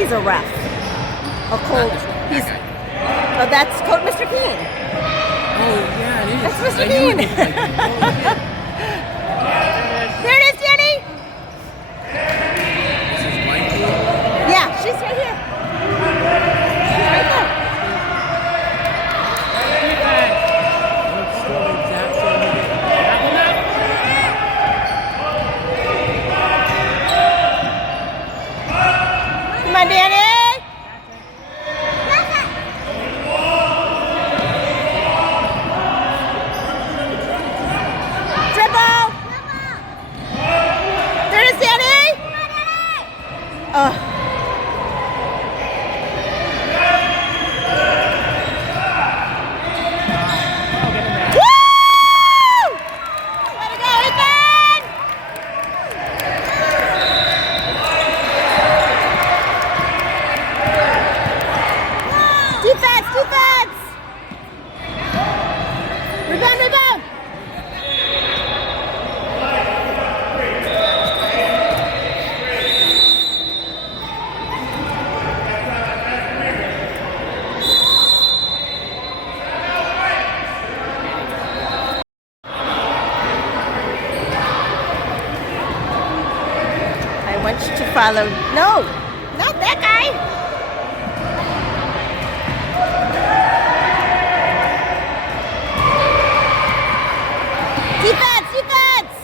He's a ref. A cold. He's. Oh, that's Coach Mr. Keene. Oh, yeah, it is. That's Mr. I knew Keene. it was like, oh, shit. There it is, Jenny. This is Mikey. Yeah, she's right here. She's right there. Looks still the exact same way. Come on, Danny. Dribble. There it is, Danny. Woo! Way to go, Ethan! Defense, defense! Rebound, rebound! I want you to follow. No, not that guy. Defense, defense.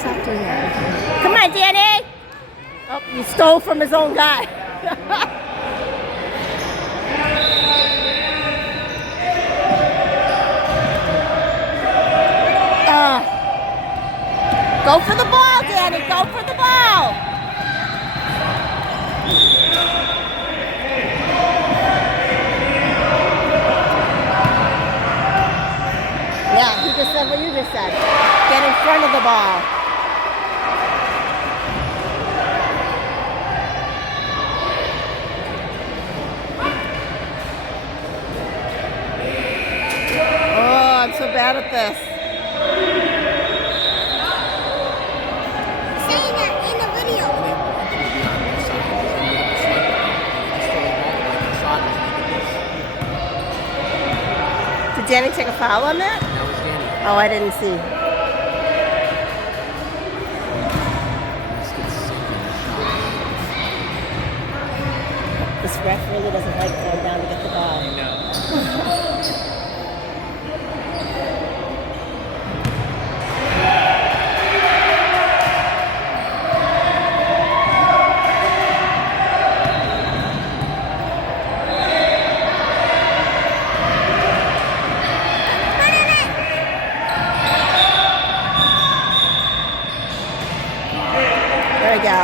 Stop doing that. Come on, Danny. Oh, you stole from his own guy. Go for the ball, Danny. Go for the ball. Yeah, he just said what you just said. Get in front of the ball. Oh, I'm so bad at this. Saying that in the video. Did Danny take a foul on that? That was Danny. Oh, I didn't see. Let's get sinking shot. This ref really doesn't like going down to get the ball. I know. There we go.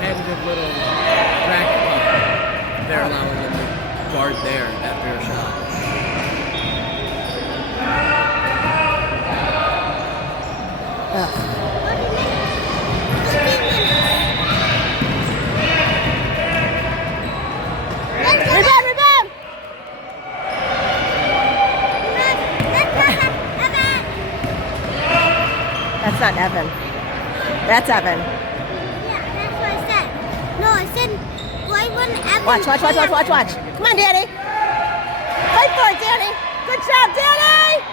Competitive little bracket club. They're allowing them to guard there after a shot. Rebound, rebound! That's not Evan. That's Evan. Yeah, that's what I said. No, I said, why wouldn't Evan Watch, watch, watch, watch, watch, watch. Come on, Danny. Fight for it, Danny. Good job, Danny.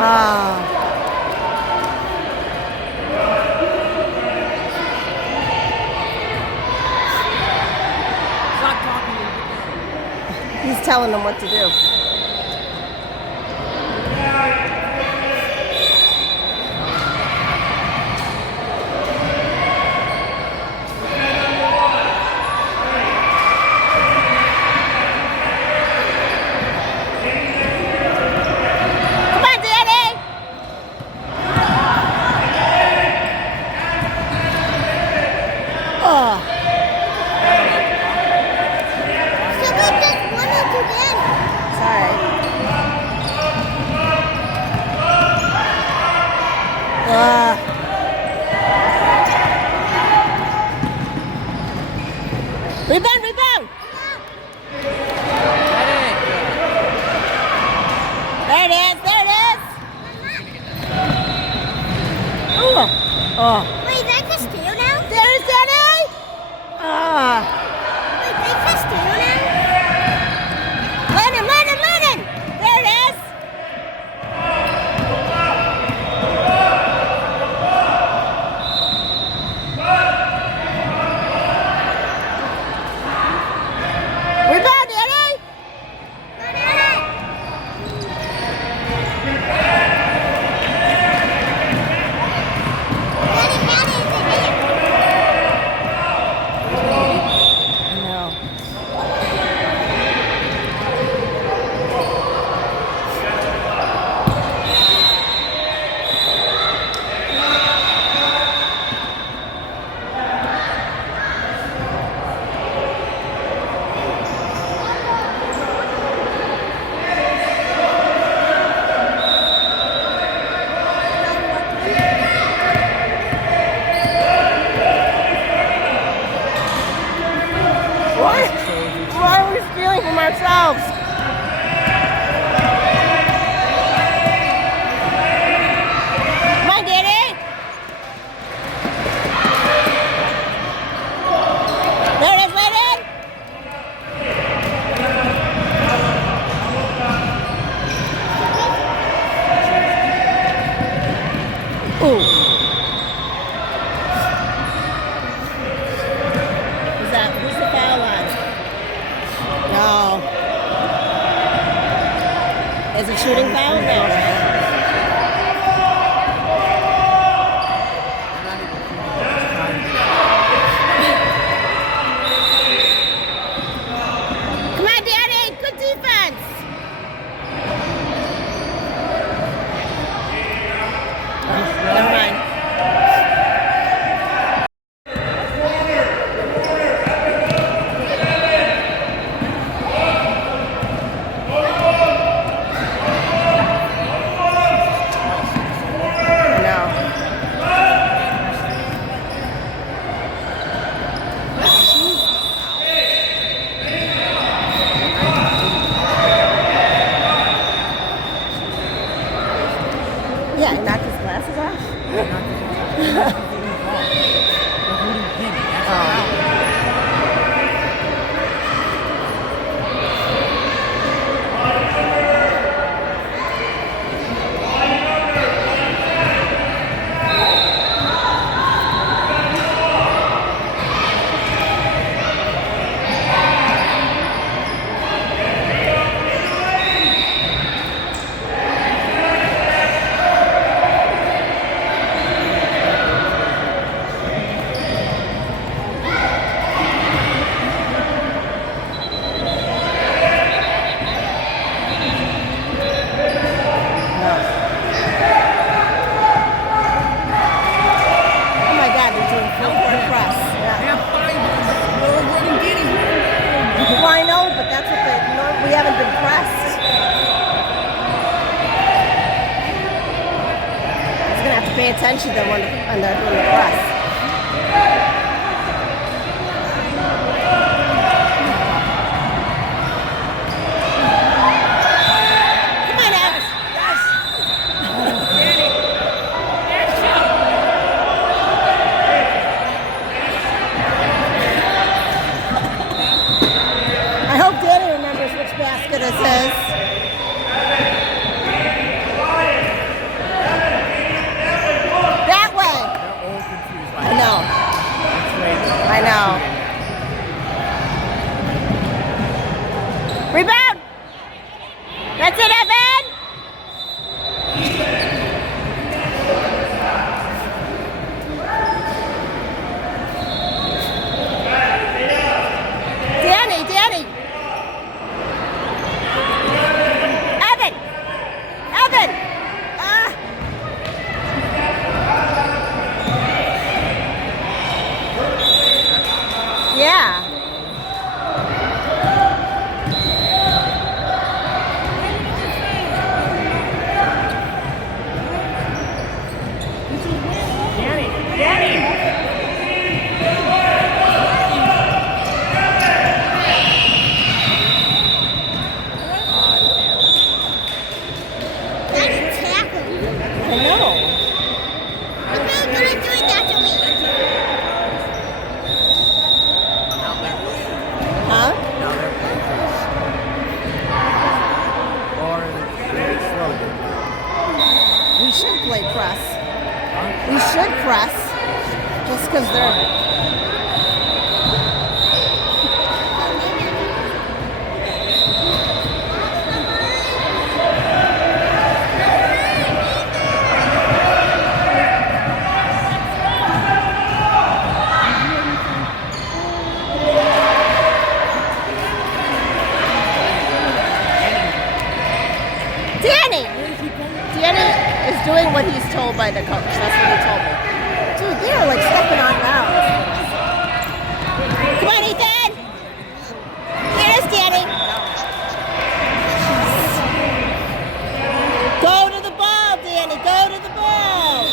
Ah. Stop talking. He's telling them what to do. always stealing from ourselves. Come on, Danny. There it is, Landon. Ooh. Who's the foul on? No. Is it shooting foul? No, right? Come on, Danny. Good defense. Never mind. Yeah, he knocked his glasses off. Well, I know, but that's what we haven't been pressed. He's gonna have to pay attention to when they're doing the press. Come on, Alex. I hope Danny remembers which basket this is. That way. They're all confused by I know. I know. Rebound. That's it, Evan. Danny. Evan. Yeah. That's a tackle. I know. I'm not gonna do it that way. Huh? Now they're playing press. Or they're slow. We should play press. We should press. Just because they're... Danny is doing what he's told by the coach. That's what he told me. Dude, they're like stepping on bounds. Come on, Ethan. Here's Danny. Go to the ball, Danny. Go to the ball.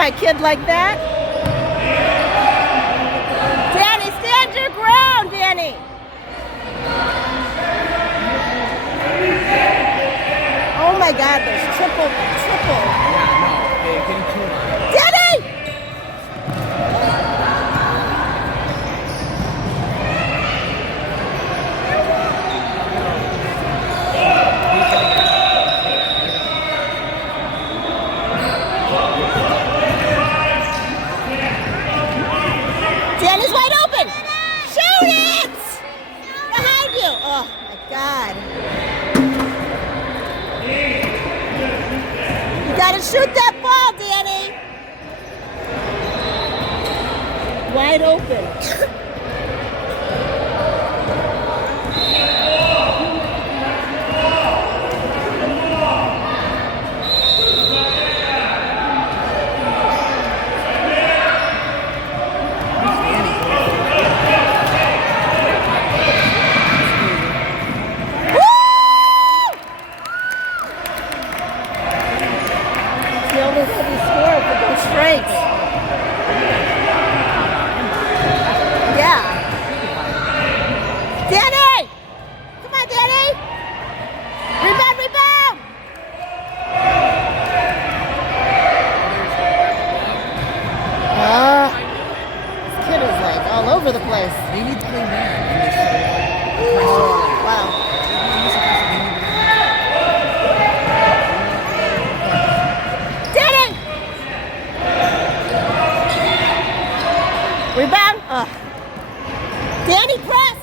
my kid like that? Danny, stand your ground, Danny. Oh my God, there's triple. Yeah, no, they're getting too loud. Danny! Danny's wide open. Shoot it! Behind you. Oh my God. You gotta shoot that ball, Danny. Wide open. The only heavy score for those straight. Yeah. Danny! Come on, Danny! Rebound, rebound! This kid is like all over the place. They need to play man in this Wow. Danny! Rebound. Danny, press.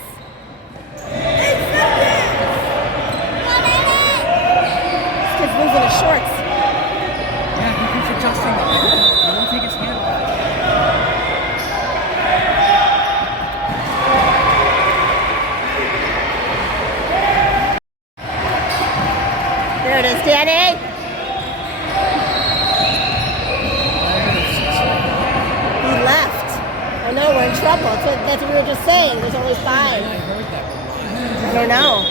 This kid's losing his shorts. Yeah, he keeps adjusting them. He won't take his hand off. There it is, Danny. He left. I know, we're in trouble. That's what we were just saying. There's only 5. I heard that. I don't know.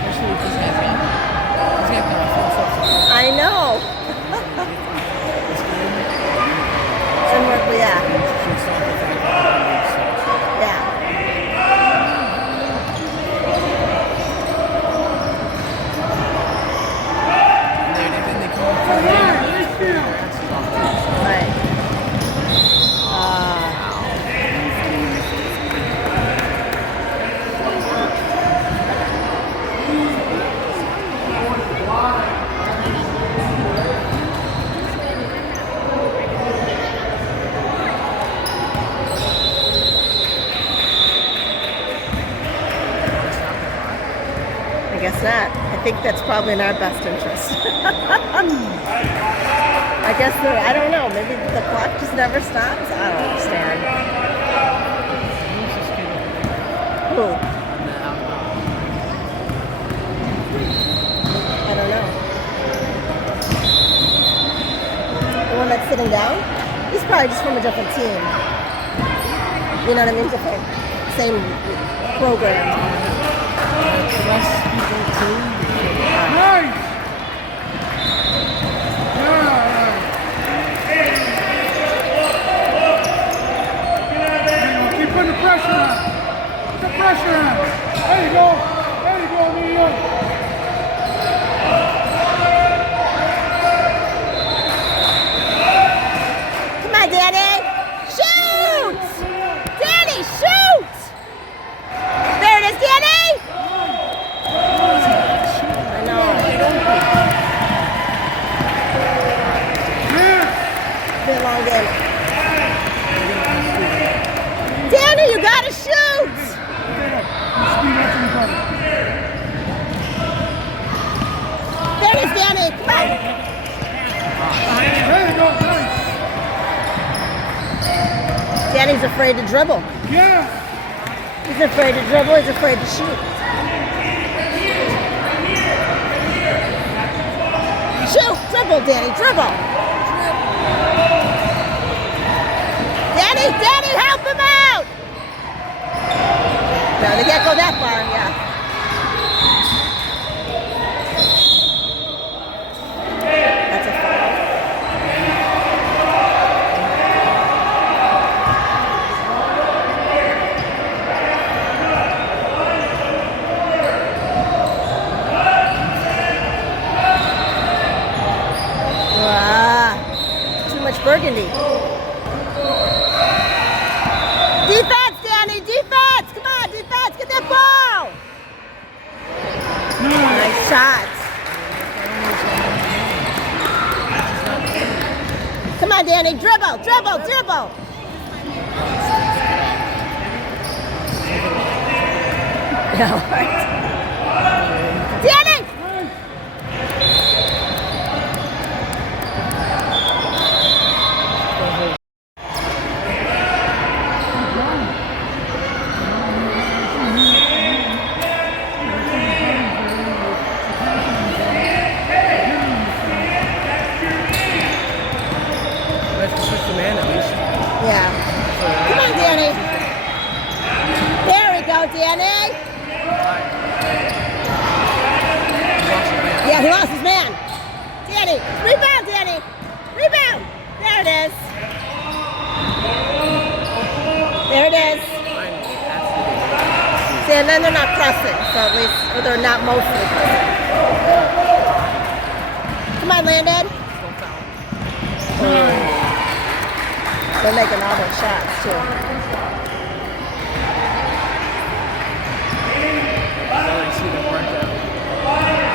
Especially with his hands on. He's gonna have to feel so sorry. I know. Yeah. Yeah. Right. I guess not. I think that's probably in our best interest. I guess I don't know. Maybe the clock just never stops. I don't understand. Who? I don't know. The one that's sitting down? He's probably just from a different team. You know what I mean? Different, same program. Trust people too. Nice! Yeah! Keep putting the pressure on. Put the pressure on. There you go. There you go, Emilio. Come on, Danny! Shoot! Danny, shoot! There it is, Danny! I know. It's been a long game. Danny, you gotta shoot! Speed up to your brother. There it is, Danny. Come on. There you go. Nice. Danny's afraid to dribble. Yeah. He's afraid to dribble. He's afraid to shoot. Shoot! Dribble, Danny. Dribble. Danny, help him out! No, they can't go that far. Yeah. burgundy. Defense, Danny, defense! Come on, defense, get that ball! Nice shot. Come on, Danny, dribble, dribble, dribble. Yeah, all right. Danny! Let's switch the man at least. Yeah. Come on, Danny. There we go, Danny. Yeah, he lost his man. Danny, rebound, Danny. Rebound. There it is. There it is. See, and then they're not pressing, so at least, or they're not mostly pressing. Come on, Landon. They're making all those shots, too.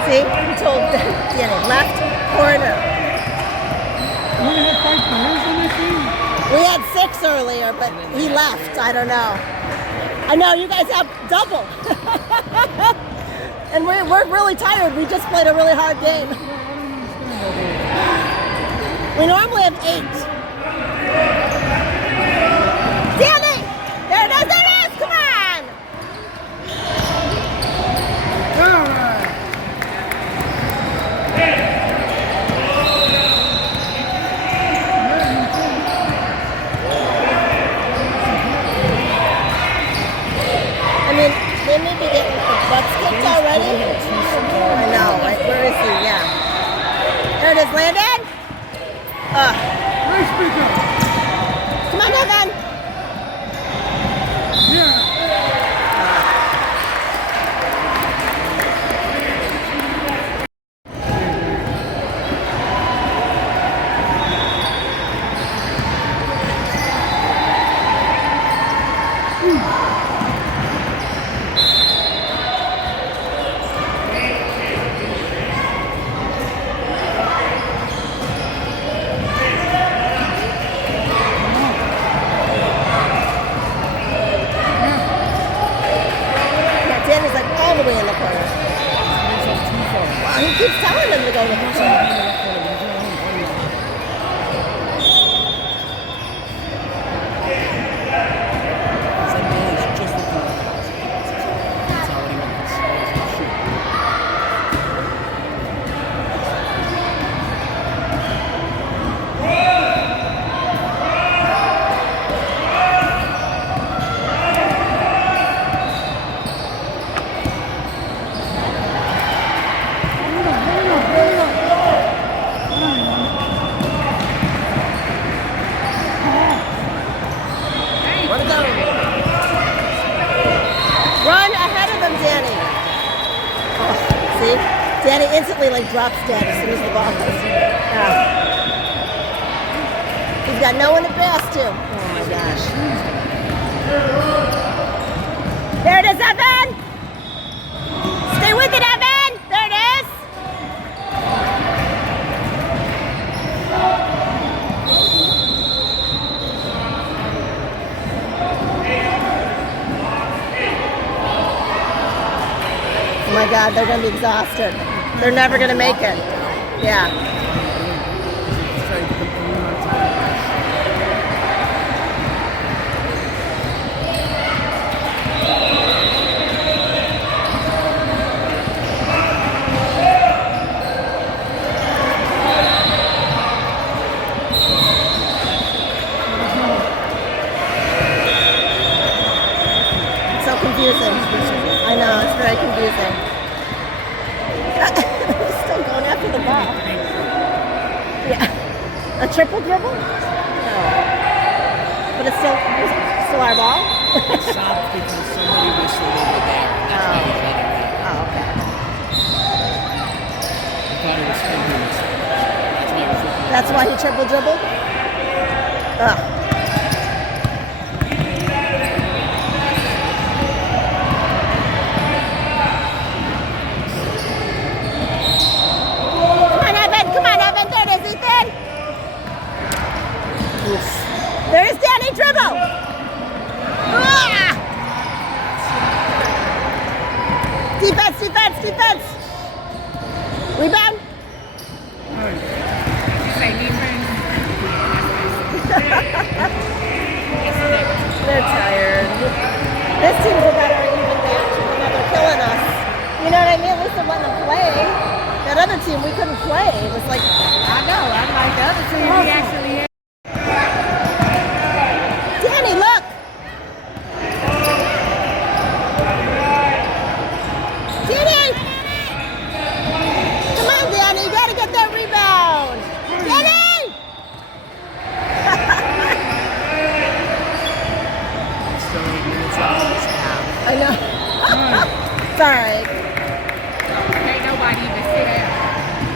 See, he told Danny, left corner. We had 5 players on that team. We had 6 earlier, but he left. I don't know. I know you guys have double. And we're really tired. We just played a really hard game. We normally have 8. Danny! There it is, there it is! Come on! All right. I mean, they may be getting the butts kicked already. I know, right? Where is he? Yeah. There it is, Landon. Nice pickup. Come on, Evan. Yeah. Yeah, Danny's like all the way in the corner. Wow, he keeps telling them to go to the corner. Run ahead of them, Danny. Oh, see? Danny instantly like drops dead as soon as the ball goes. Yeah. He's got no one to pass to. Oh my gosh. There it is, Evan! Stay with it, Evan! There it is! Oh my God, they're going to be exhausted. They're never going to make it. Yeah. It's so confusing. I know, it's very confusing. He's still going after the ball. Yeah. A triple dribble? No. But it's still our ball? Stopped because somebody whistled over there. That's why he's letting it. Oh, okay. I thought it was him who whistled. That's why he was looking. That's why he triple dribbled? Ugh. Come on, Evan. Come on, Evan. There it is, Ethan. Oof. There is Danny. Dribble. Ah! Defense, defense, defense. Rebound. They're tired. This team's a better even match, even though they're killing us. You know what I mean? At least they're letting them play. That other team, we couldn't play. It was like, I know. I'm like the other team. We actually had. Danny, look. Danny! Come on, Danny. You got to get that rebound. Danny! So 8 minutes left in this half. I know. It's all right. Ain't nobody even sit down.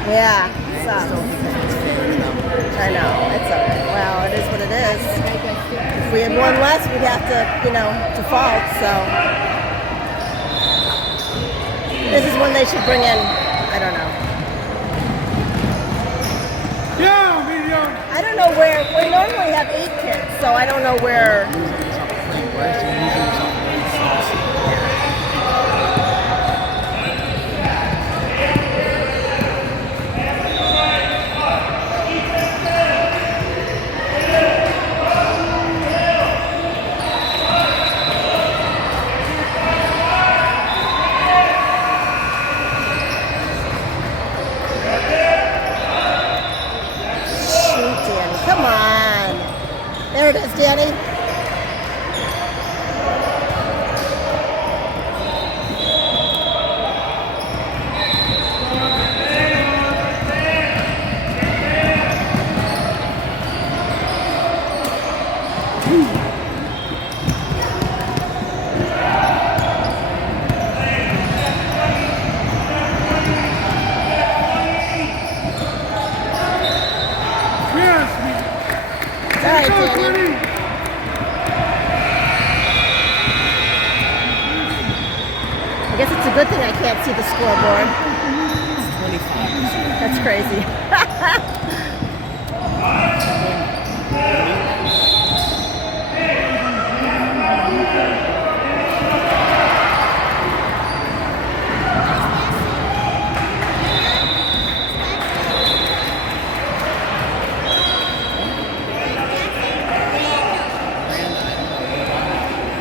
Yeah. So, Still think that he's figuring it out. I know. It's all right. Well, it is what it is. If we had one less, we'd have to, default. So, this is when they should bring in, I don't know. Yeah, medium. I don't know where, we normally have 8 kids, so I don't know where. Losing yourself playing worse, you're losing yourself playing saucy. Shoot, Danny. Come on. There it is, Danny. Yes, All right, go, Danny. Danny. I guess it's a good thing I can't see the scoreboard. 25. That's crazy.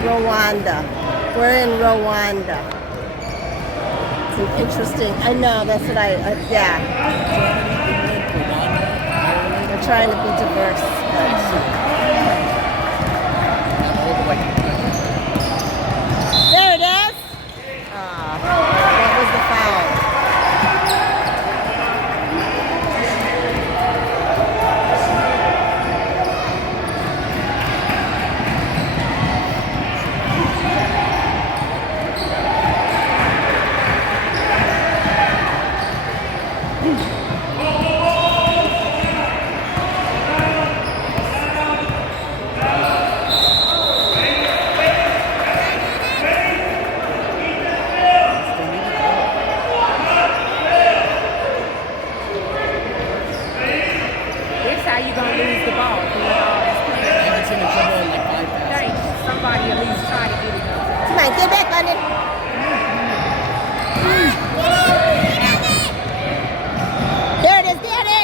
Rwanda. We're in Rwanda. It's an interesting. I know. That's what yeah. They're trying to be diverse. There it is. What was the foul? This how you gonna lose the ball doing all this playing. I haven't seen a dribble in like 5 passes. Thanks. Somebody at least try to get it up. Come on, get back, London. There it is, Danny.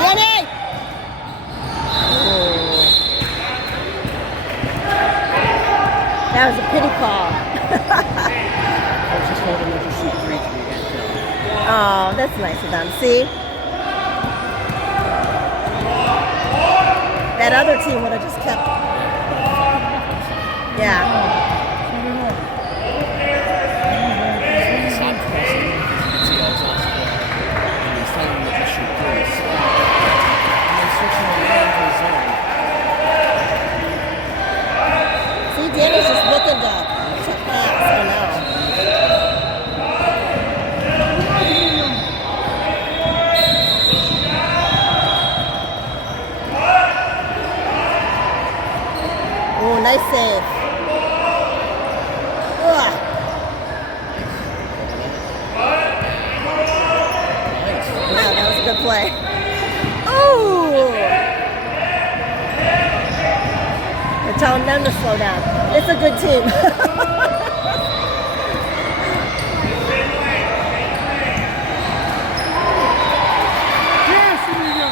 Danny. That was a pity call. I was just holding them to shoot 3 till you get killed. Oh, that's nice of them. See? That other team would have just kept. Yeah. Stop pressing because you can see all his score. And he's telling them to just shoot 3s. And they're switching around to his zone. See, Danny's just looking to pass. I know. play. Ooh! They're telling them to slow down. It's a good team. Yes, amigo.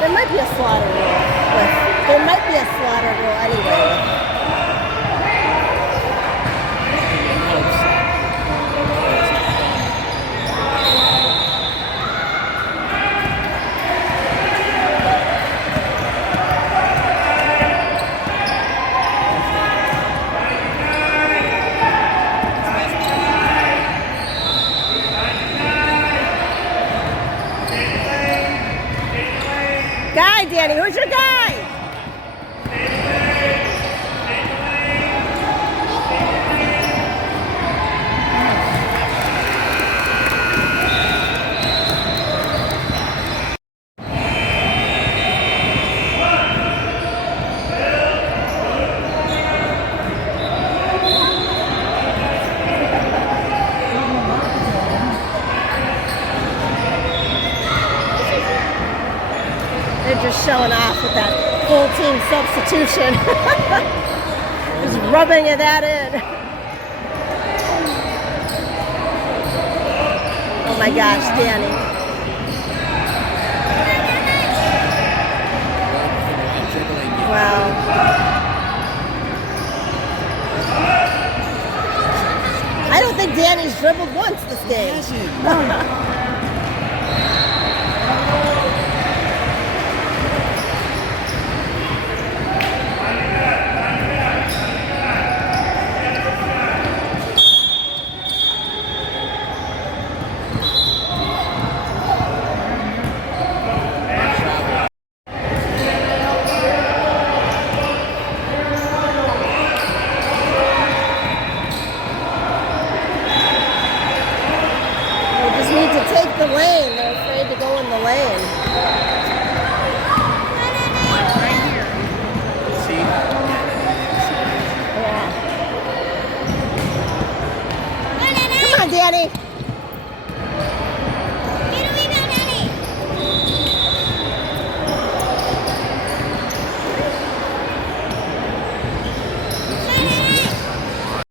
There might be a slaughter rule. There might be a slaughter rule anyway. Guy, Danny, who's your guy? They're just showing off with that full team substitution. Just rubbing that in. Oh my gosh, Danny. Wow. I don't think Danny's dribbled once this game. Need to take the lane. They're afraid to go in the lane. See? Yeah. Come on, Danny.